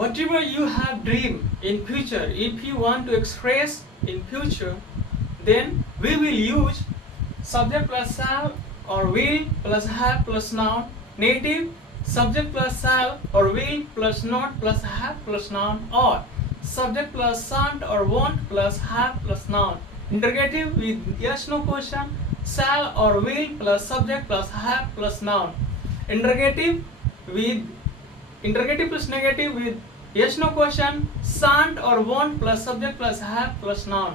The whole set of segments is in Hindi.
whatever you have dream in future, if you want to express in future, then we will use subject plus shall or will plus have plus noun. Negative, subject plus shall or will plus not plus have plus noun, or subject plus shan't or won't plus have plus noun. Interrogative with yes no question, shall or will plus subject plus have plus noun. Interrogative plus negative with yes no question, shan't or won't plus subject plus have plus noun.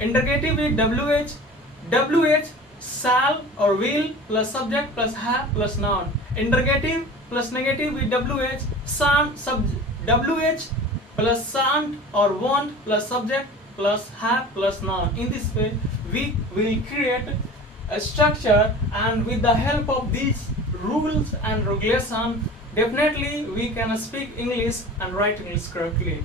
Interrogative with wh shall or will plus subject plus have plus noun. Interrogative plus negative with wh plus shan't or won't plus subject plus have plus noun. In this way we will create a structure, and with the help of these rules and regulation, definitely we can speak English and write English correctly.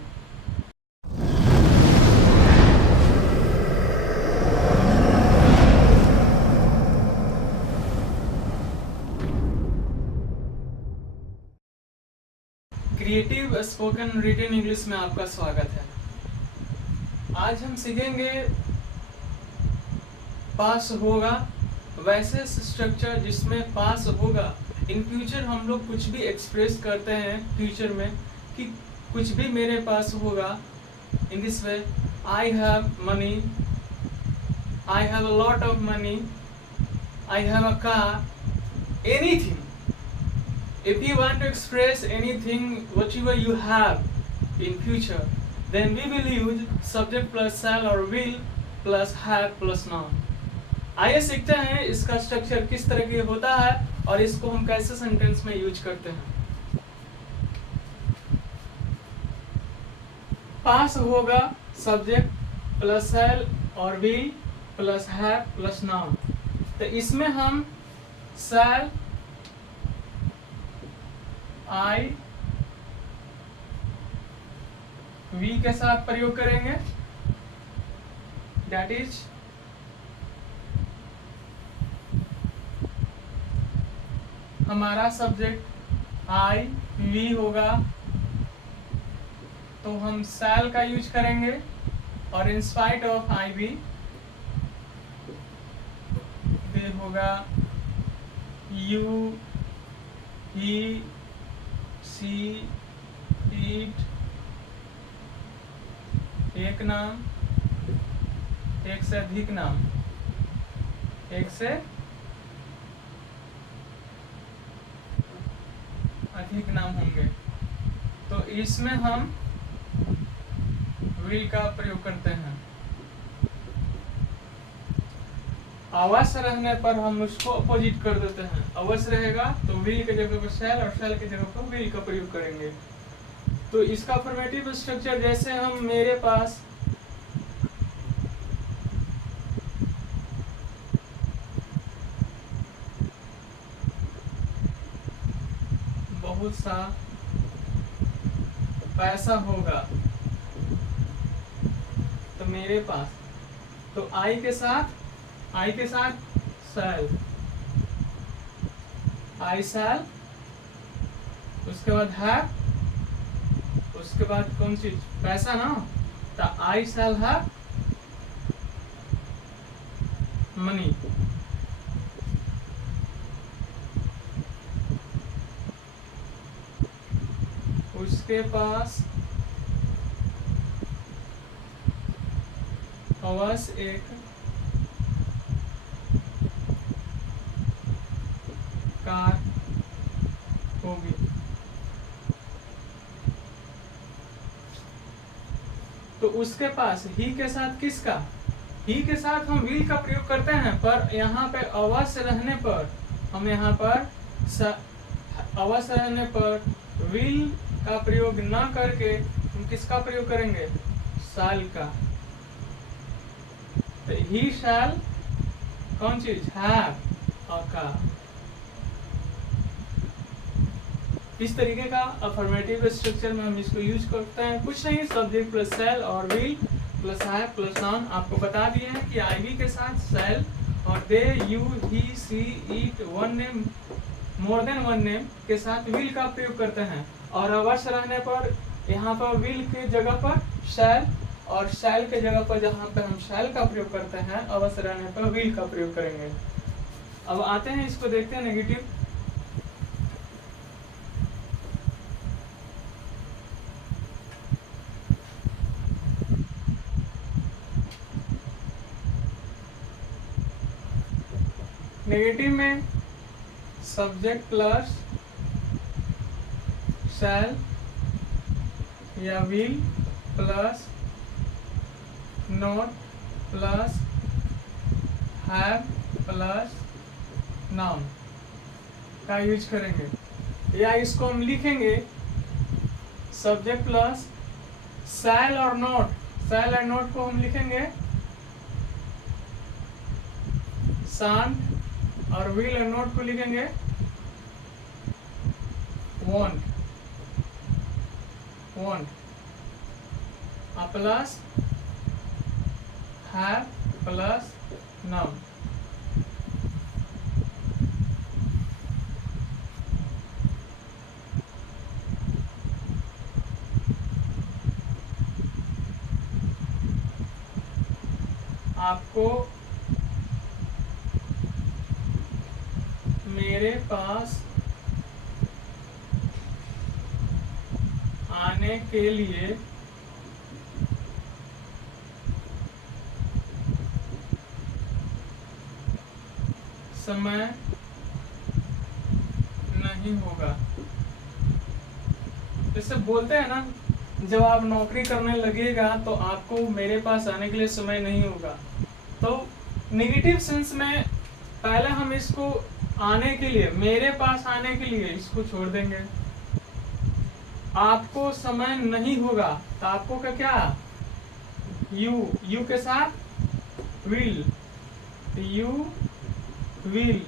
Creative spoken written English में आपका स्वागत है। आज हम सीखेंगे पास होगा, वैसे स्ट्रक्चर जिसमें पास होगा। इन फ्यूचर हम लोग कुछ भी एक्सप्रेस करते हैं फ्यूचर में कि कुछ भी मेरे पास होगा। In this way, I have money, I have a lot of money, I have a car, anything. If you want to express anything whatever you have in future, then we will use subject plus shall or will plus have plus noun. आइए सीखते हैं इसका स्ट्रक्चर किस तरह के होता है और इसको हम कैसे सेंटेंस में यूज करते हैं। पास होगा सब्जेक्ट प्लस shall और will plus have plus noun। तो इसमें हम shall, आई, वी के साथ प्रयोग करेंगे। दैट इज हमारा सब्जेक्ट आई वी होगा, तो हम शैल का यूज करेंगे, और in spite of I V they होगा यू, ही, सी, इट, एक नाम, एक से अधिक नाम, एक से अधिक नाम होंगे। तो इसमें हम विल का प्रयोग करते हैं। अवश्य रहने पर हम उसको अपोजिट कर देते हैं। अवश्य रहेगा तो विल के जगह पर शैल और शैल के जगह पर विल का प्रयोग करेंगे। तो इसका फॉर्मेटिव स्ट्रक्चर जैसे हम मेरे पास बहुत सा पैसा होगा, तो मेरे पास, तो आई के साथ शैल, आई शैल, उसके बाद हैव, उसके बाद कौन चीज, पैसा ना, तो आई शैल हैव मनी। उसके पास अवश्य एक कार होगी। तो उसके पास ही के साथ किसका, ही के साथ हम विल का प्रयोग करते हैं, पर यहाँ पे अवश्य रहने पर हम यहाँ पर अवश्य रहने पर विल का प्रयोग ना करके हम किसका प्रयोग करेंगे, शैल का। तो ही शैल कौन चीज, हैव और का। इस तरीके का अफर्मेटिव स्ट्रक्चर में हम इसको यूज करते हैं। कुछ नहीं, सब्जेक्ट प्लस शैल और will plus have plus noun. आपको बता दिए हैं कि आई वी के साथ शैल और they, you, he, she, it, one name, more than one name के साथ विल का प्रयोग करते हैं, और अवश्य रहने पर यहाँ पर विल के जगह पर शैल, और शैल के जगह पर जहाँ पे हम शैल का प्रयोग करते हैं अवश्य रहने पर विल का प्रयोग करेंगे। अब आते हैं इसको देखते हैं नेगेटिव। नेगेटिव में सब्जेक्ट प्लस शैल या will plus not plus have plus noun का यूज करेंगे, या इसको हम लिखेंगे सब्जेक्ट प्लस शैल और नॉट। शैल और नॉट को हम लिखेंगे शांत, और विल और नॉट को लिखेंगे want, plus have plus noun। आपको मेरे पास आने के लिए समय नहीं होगा। जैसे बोलते हैं ना, जब आप नौकरी करने लगेगा तो आपको मेरे पास आने के लिए समय नहीं होगा। तो नेगेटिव सेंस में पहले हम इसको आने के लिए, मेरे पास आने के लिए इसको छोड़ देंगे। आपको समय नहीं होगा तो आपको का क्या, यू के साथ विल, यू विल,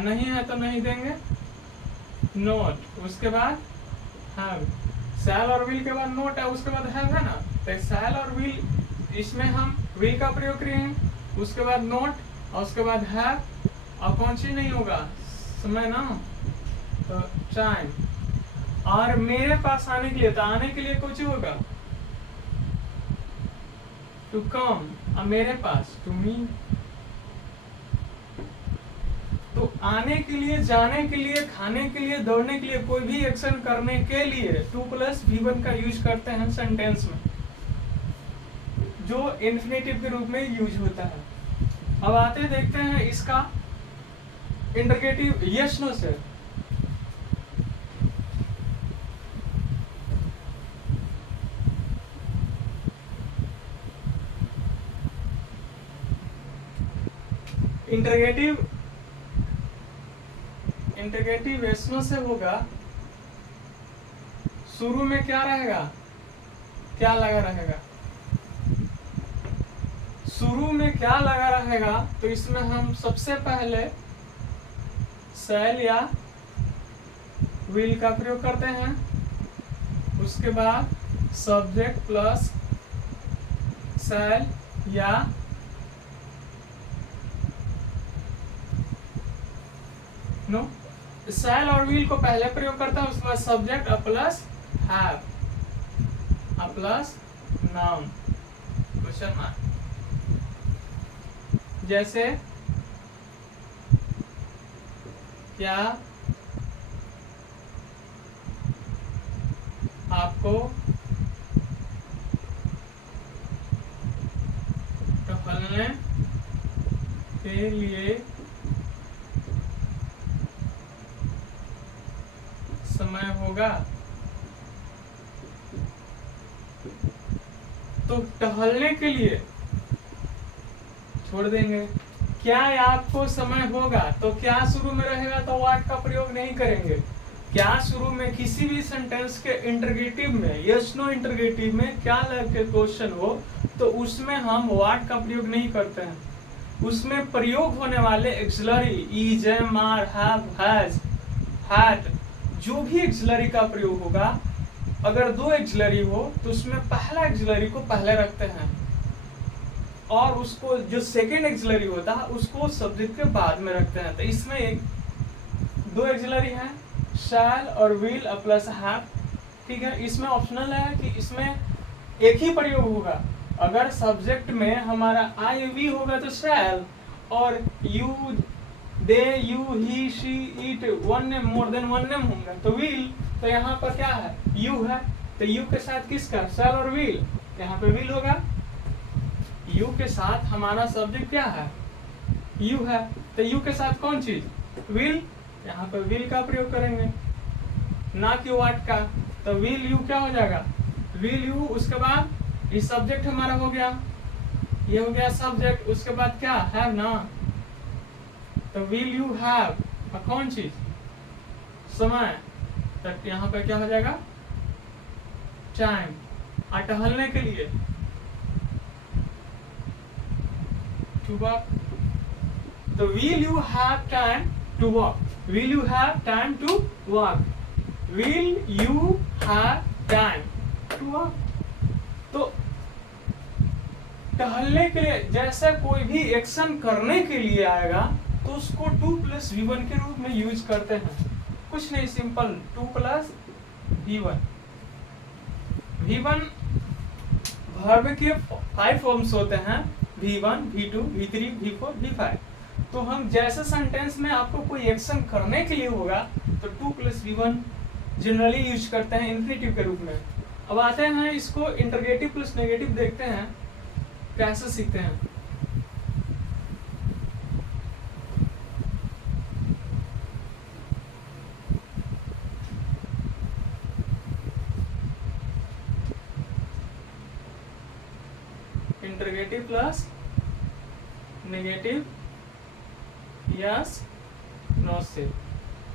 नहीं है तो नहीं देंगे नोट, उसके बाद हैव। शैल और विल के बाद नोट है, उसके बाद हैव है ना, तो शैल और विल इसमें हम विल का प्रयोग करेंगे, उसके बाद नोट और उसके बाद हैव, और कौन सी नहीं होगा, समय ना, तो टाइम। और मेरे पास आने के लिए, तो आने के लिए कुछ होगा टू कम, और मेरे पास टू मी। तो आने के लिए, जाने के लिए, खाने के लिए, दौड़ने के लिए, कोई भी एक्शन करने के लिए 2 + V1 का यूज करते हैं सेंटेंस में, जो इन्फिनेटिव के रूप में यूज होता है। अब आते देखते हैं इसका इंटरगेटिव यस नो से। इंटरगेटिव यस नो से होगा, शुरू में क्या रहेगा, क्या लगा रहेगा, शुरू में क्या लगा रहेगा, तो इसमें हम सबसे पहले शैल या विल का प्रयोग करते हैं, उसके बाद सब्जेक्ट प्लस शैल या नो, शैल और विल को पहले प्रयोग करता है, उसके बाद subject plus have plus noun, question mark. जैसे क्या आपको टहलने के लिए समय होगा। तो टहलने के लिए छोड़ देंगे, क्या आपको समय होगा, तो क्या शुरू में रहेगा तो व्हाट का प्रयोग नहीं करेंगे। क्या शुरू में किसी भी सेंटेंस के इंटरगेटिव में, यस नो इंटरगेटिव में क्या लग के क्वेश्चन हो तो उसमें हम व्हाट का प्रयोग नहीं करते हैं। उसमें प्रयोग होने वाले auxiliary is, am, are, have, has, had, जो भी एक्सिलरी का प्रयोग होगा, अगर 2 एक्सिलरी हो तो उसमें पहला एक्सिलरी को पहले रखते हैं और उसको जो सेकेंड एक्सिलरी होता है उसको सब्जेक्ट के बाद में रखते हैं। तो इसमें 2 एक्सिलरी हैं, शैल और विल प्लस हैव ठीक है, इसमें ऑप्शनल है कि इसमें एक ही प्रयोग होगा। अगर सब्जेक्ट में हमारा आई वी होगा तो शैल, और you they you he she it one name more than one name होगा तो विल। तो यहाँ पर क्या है, यू है, तो यू के साथ किसका, शैल और विल, यहाँ पे विल होगा। यू के साथ हमारा सब्जेक्ट क्या है, यू है, तो यू के साथ कौन चीज, विल, यहाँ पे विल का प्रयोग करेंगे, ना कि व्हाट का। तो विल यू क्या हो जाएगा, विल यू, उसके बाद ये सब्जेक्ट हमारा हो गया, ये हो गया सब्जेक्ट, उसके बाद क्या, हैव ना, तो विल यू हैव कौन चीज, समय, तो यहाँ पे क्या हो जाएगा, टाइम, टहलने के लिए, टू वॉक, तो will you have time to walk, will you have time to walk, will you have time to walk. तो टहलने के लिए जैसे कोई भी एक्शन करने के लिए आएगा तो उसको 2+V1 के रूप में यूज करते हैं, कुछ नहीं, सिंपल 2+V1। V1 वर्ब के 5 फॉर्म्स होते हैं, V1, V2, V3, V4, V5। तो हम जैसे सेंटेंस में आपको कोई एक्शन करने के लिए होगा तो 2+V1 जनरली यूज करते हैं इन्फिनिटिव के रूप में। अब आते हैं इसको इंटरगेटिव प्लस नेगेटिव, देखते हैं कैसे सीखते हैं। Interrogative plus negative, yes no से।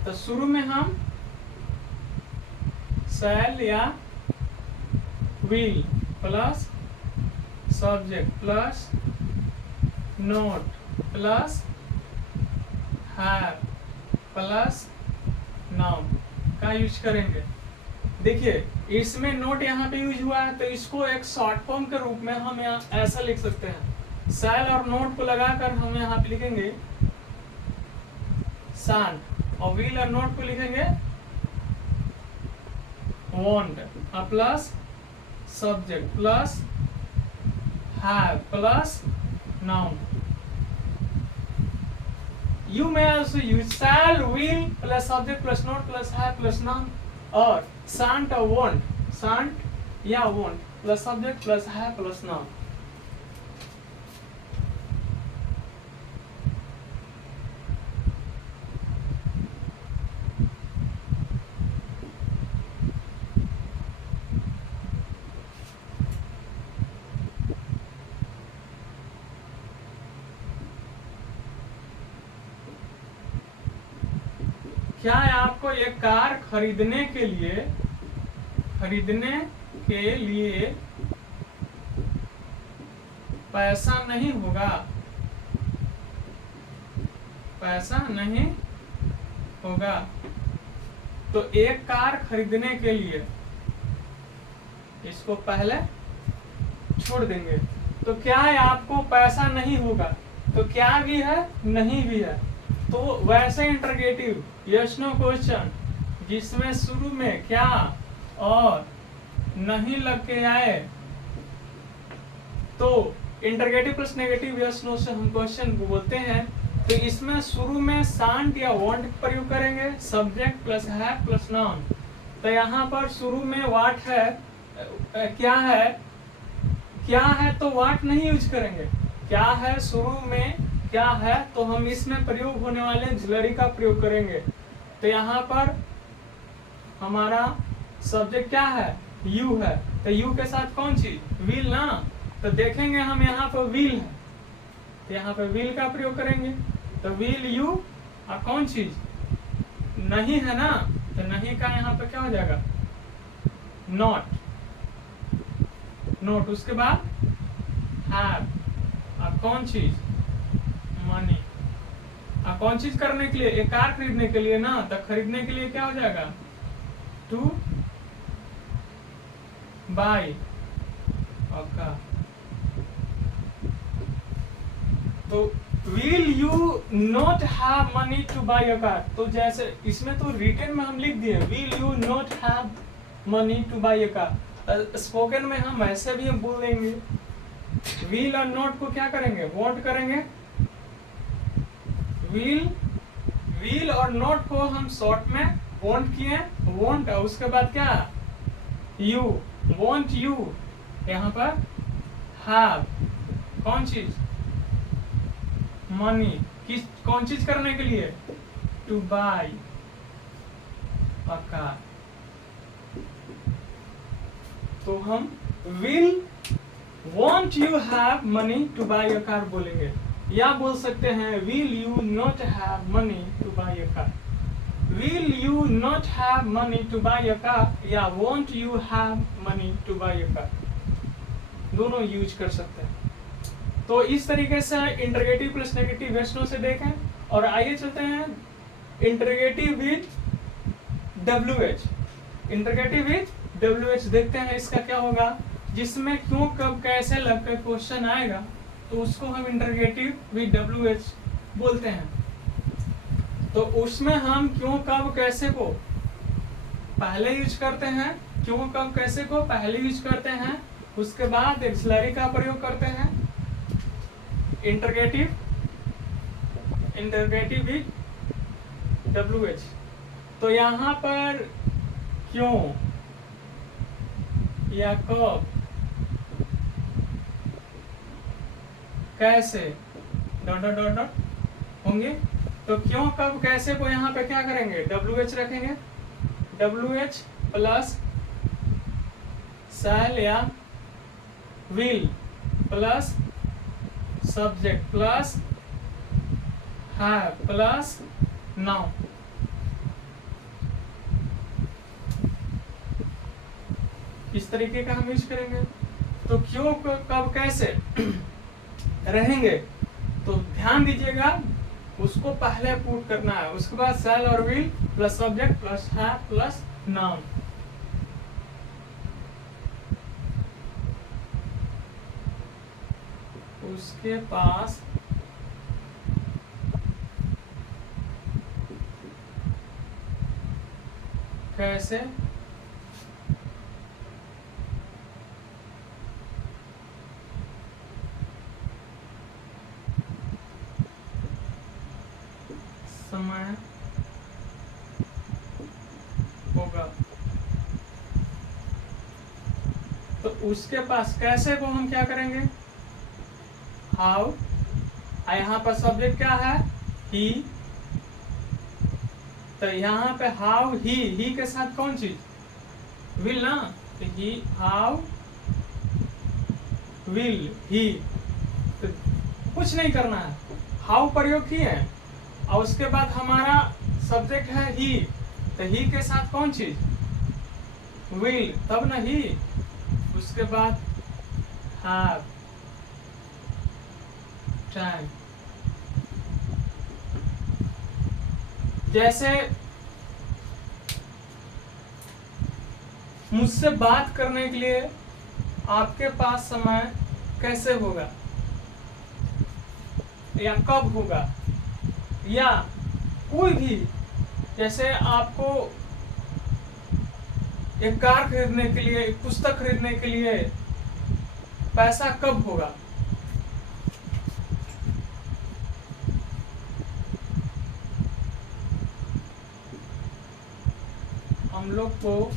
तो शुरू में हम शैल या will plus subject plus not plus have plus noun का यूज करेंगे। देखिए इसमें नोट यहाँ पे यूज हुआ है तो इसको एक शॉर्ट फॉर्म के रूप में हम यहाँ ऐसा लिख सकते हैं, शैल और नोट को लगाकर हम यहाँ पे लिखेंगे सान, और विल और नोट को लिखेंगे want, plus subject plus have plus noun. You may also use shall, will plus subject plus note plus have plus noun, और shan't or won't, shan't या won't plus subject plus have plus noun। क्या है, आपको एक कार खरीदने के लिए पैसा नहीं होगा, पैसा नहीं होगा, तो एक कार खरीदने के लिए इसको पहले छोड़ देंगे। तो क्या है, आपको पैसा नहीं होगा, तो क्या भी है, नहीं भी है। तो वैसे इंटरगेटिव यस नो क्वेश्चन जिसमें शुरू में क्या और नहीं लग के आए, तो interrogative plus negative yes no से हम क्वेश्चन को बोलते हैं। तो इसमें शुरू में शांट या वांट प्रयोग करेंगे, subject plus have plus noun. तो यहाँ पर शुरू में वाट है, क्या है तो वाट नहीं यूज करेंगे, क्या है शुरू में क्या है तो हम इसमें प्रयोग होने वाले ऑक्सिलरी का प्रयोग करेंगे। तो यहाँ पर हमारा सब्जेक्ट क्या है, यू है, तो यू के साथ कौन सी, विल ना, तो देखेंगे हम यहाँ पर विल है तो यहाँ पर विल का प्रयोग करेंगे। तो विल यू और कौन चीज, नहीं है ना, तो नहीं का यहाँ पर क्या हो जाएगा, नॉट, नोट, उसके बाद हैव, और कौन चीज, मनी। अब कौन चीज करने के लिए, एक कार खरीदने के लिए ना, तो खरीदने के लिए क्या हो जाएगा, टू बाय, ओके। तो will you not have money to buy a car, तो जैसे इसमें तो रिटन में हम लिख दिए will you not have money to buy a car. Spoken में हम ऐसे भी हम बोल देंगे, विल और नॉट को क्या करेंगे, वॉन्ट करेंगे। विल और नॉट को हम शॉर्ट में वॉन्ट किए, वॉन्ट, और उसके बाद क्या, यू, वॉन्ट यू, यहाँ पर हैव, कौन चीज, मनी, किस, कौन चीज करने के लिए, टू बाई अ कार। तो हम will won't you have money to buy a car बोलेंगे, या बोल सकते हैं will you not have money to buy a car. Will you not have money to buy a car या won't you have money to buy a car, दोनों यूज कर सकते हैं। तो इस तरीके से इंटरगेटिव प्लस नेगेटिव वेस्टों से देखें। और आइए चलते हैं interrogative with WH। Interrogative with WH देखते हैं इसका क्या होगा, जिसमें क्यों कब कैसे लग कर क्वेश्चन आएगा तो उसको हम इंटरगेटिव विद WH बोलते हैं। तो उसमें हम क्यों कब कैसे को पहले यूज करते हैं, क्यों कब कैसे को पहले यूज करते हैं, उसके बाद एक्सिलरी का प्रयोग करते हैं इंटरगेटिव विद WH। तो यहाँ पर क्यों या कब कैसे डॉट डॉट डॉट डॉट होंगे। तो क्यों कब कैसे को यहाँ पे क्या करेंगे, WH रखेंगे, WH प्लस शैल या will plus subject plus have plus noun. इस तरीके का हम यूज करेंगे। तो क्यों कब कैसे रहेंगे, तो ध्यान दीजिएगा उसको पहले पुट करना है, उसके बाद शैल और will plus subject plus have plus noun. उसके पास कैसे समय होगा। तो उसके पास कैसे को हम क्या करेंगे, हाउ, यहाँ पर सब्जेक्ट क्या है, ही। तो यहाँ पे हाउ ही के साथ कौन चीज, विल ना, तो ही हाउ विल ही। तो कुछ नहीं करना है, हाउ प्रयोग किए हैं और उसके बाद हमारा सब्जेक्ट है ही, तो ही के साथ कौन चीज, विल, तब ना ही, उसके बाद हैव टाइम। जैसे मुझसे बात करने के लिए आपके पास समय कैसे होगा या कब होगा, या कोई भी, जैसे आपको एक कार खरीदने के लिए, एक पुस्तक खरीदने के लिए पैसा कब होगा, हम लोग को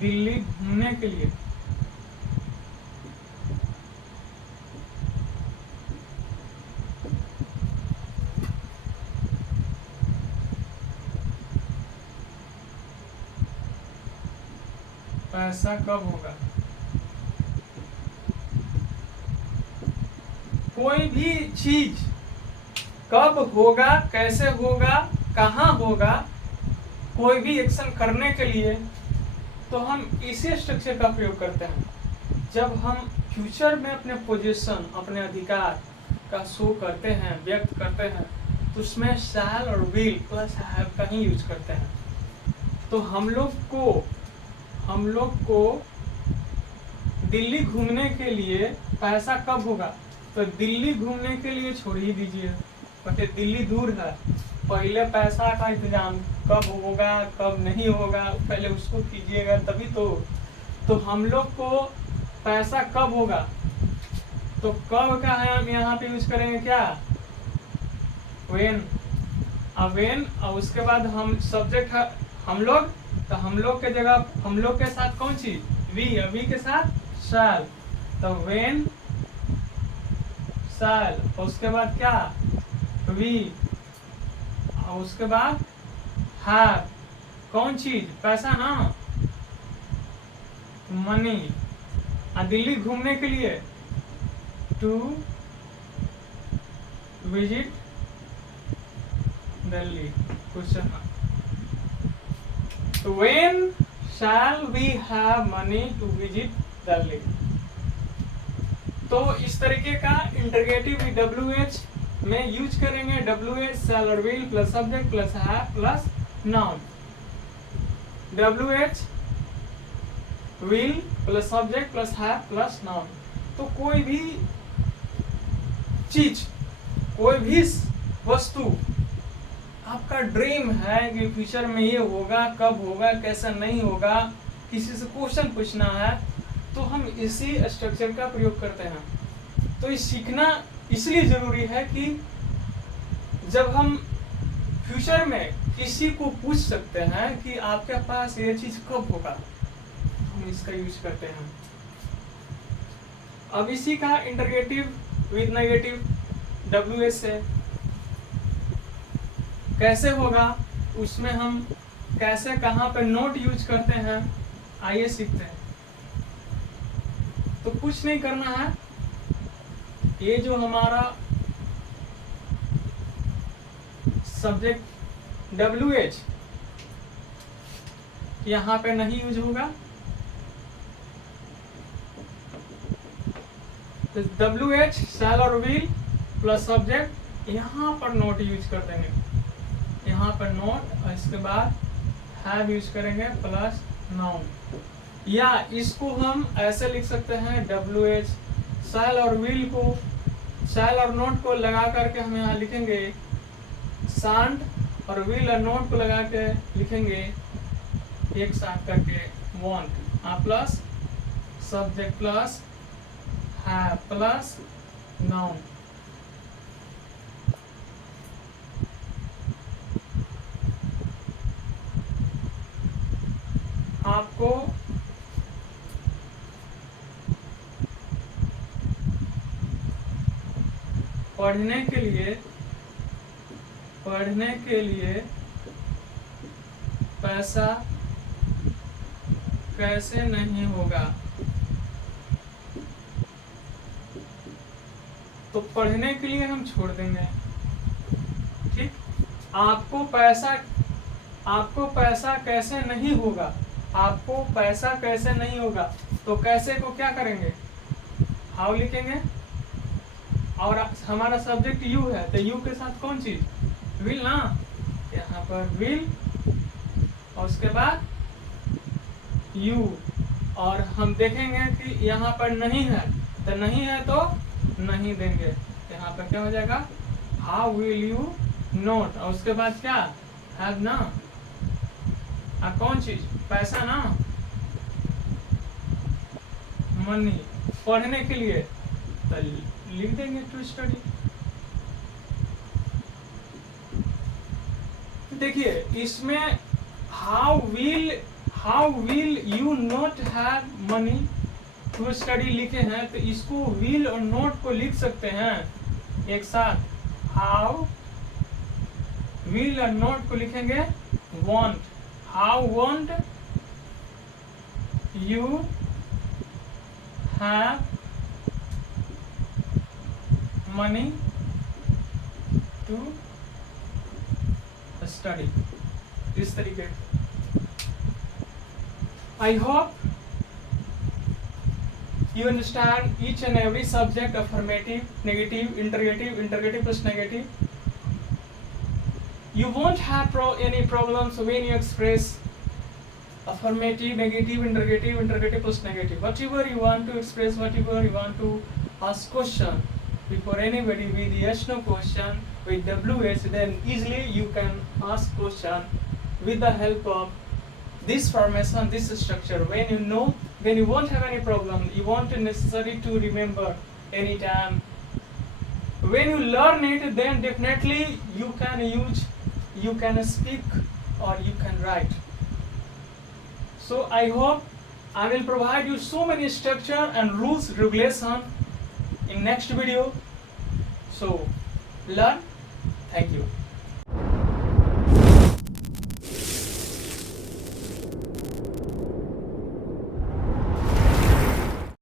दिल्ली घूमने के लिए पैसा कब होगा। कोई भी चीज कब होगा, कैसे होगा, कहाँ होगा, कोई भी एक्शन करने के लिए तो हम इसी स्ट्रक्चर का प्रयोग करते हैं। जब हम फ्यूचर में अपने पोजीशन, अपने अधिकार का शो करते हैं, व्यक्त करते हैं, तो उसमें शैल और विल प्लस हैव का ही यूज करते हैं। तो हम लोग को दिल्ली घूमने के लिए पैसा कब होगा, तो दिल्ली घूमने के लिए छोड़ ही दीजिए, क्योंकि दिल्ली दूर है, पहले पैसा का इंतजाम कब होगा कब नहीं होगा, पहले उसको कीजिएगा तभी तो हम लोग को पैसा कब होगा, तो कब का है हम यहाँ पे यूज करेंगे क्या, व्हेन। अब व्हेन और उसके बाद हम सब्जेक्ट है हम लोग, तो हम लोग के जगह हम लोग के साथ कौन चीज, वी, वी के साथ शैल, तो व्हेन शैल, और उसके बाद क्या, वी, और उसके बाद हैव, कौन चीज, पैसा ना, मनी। दिल्ली घूमने के लिए, टू विजिट दिल्ली, क्वेश्चन। तो when shall we have money to visit Delhi. तो इस तरीके का इंटरगेटिव WH में यूज करेंगे, WH शैल और will plus subject plus have plus noun, WH will plus subject plus have plus noun. तो कोई भी चीज, कोई भी वस्तु आपका ड्रीम है कि फ्यूचर में ये होगा, कब होगा, कैसा नहीं होगा, किसी से क्वेश्चन पूछना है, तो हम इसी स्ट्रक्चर का प्रयोग करते हैं। तो ये सीखना इसलिए जरूरी है कि जब हम फ्यूचर में किसी को पूछ सकते हैं कि आपके पास ये चीज कब होगा, हम इसका यूज करते हैं। अब इसी का इंटरगेटिव विद नेगेटिव WH से कैसे होगा, उसमें हम कैसे कहाँ पे नोट यूज करते हैं, आइए सीखते हैं। तो कुछ नहीं करना है, ये जो हमारा सब्जेक्ट WH यहाँ पे नहीं यूज होगा, तो WH शैल और विल प्लस सब्जेक्ट यहाँ पर नोट यूज कर देंगे, यहाँ पर नोट, और इसके बाद हैव यूज करेंगे प्लस नाउन। या इसको हम ऐसे लिख सकते हैं, WH शैल और विल को, शैल और नोट को लगा करके हम यहाँ लिखेंगे शांट, और विल और नोट को लगा के लिखेंगे एक साथ करके want, plus subject plus have plus noun. आपको पढ़ने के लिए पैसा कैसे नहीं होगा, तो पढ़ने के लिए हम छोड़ देंगे, ठीक। आपको पैसा कैसे नहीं होगा, आपको पैसा कैसे नहीं होगा, तो कैसे को क्या करेंगे, हाउ लिखेंगे, और हमारा सब्जेक्ट यू है, तो यू के साथ कौन चीज, विल ना, यहाँ पर विल, और उसके बाद यू, और हम देखेंगे कि यहाँ पर नहीं है, तो नहीं है तो नहीं देंगे, यहाँ पर क्या हो जाएगा, हाउ विल यू नोट, और उसके बाद क्या, हैव ना, कौन चीज, पैसा ना, मनी, पढ़ने के लिए, तो लिख देंगे टू स्टडी। देखिए इसमें how will you not have money to study लिखे हैं, तो इसको विल और नोट को लिख सकते हैं एक साथ, हाउ विल और नोट को लिखेंगे want, how want you have money to study, इस तरीके। I hope you understand each and every subject, affirmative, negative, interrogative plus negative. You won't have any problems when you express affirmative, negative, interrogative plus negative. Whatever you want to express, whatever you want to ask question before anybody with yes no question, with WH, then easily you can ask question with the help of this formation, this structure. When you know, then you won't have any problem. You won't necessary to remember anytime. When you learn it, then definitely you can use, you can speak, or you can write. So I hope I will provide you so many structure and rules, regulation in next video. So learn. Thank you.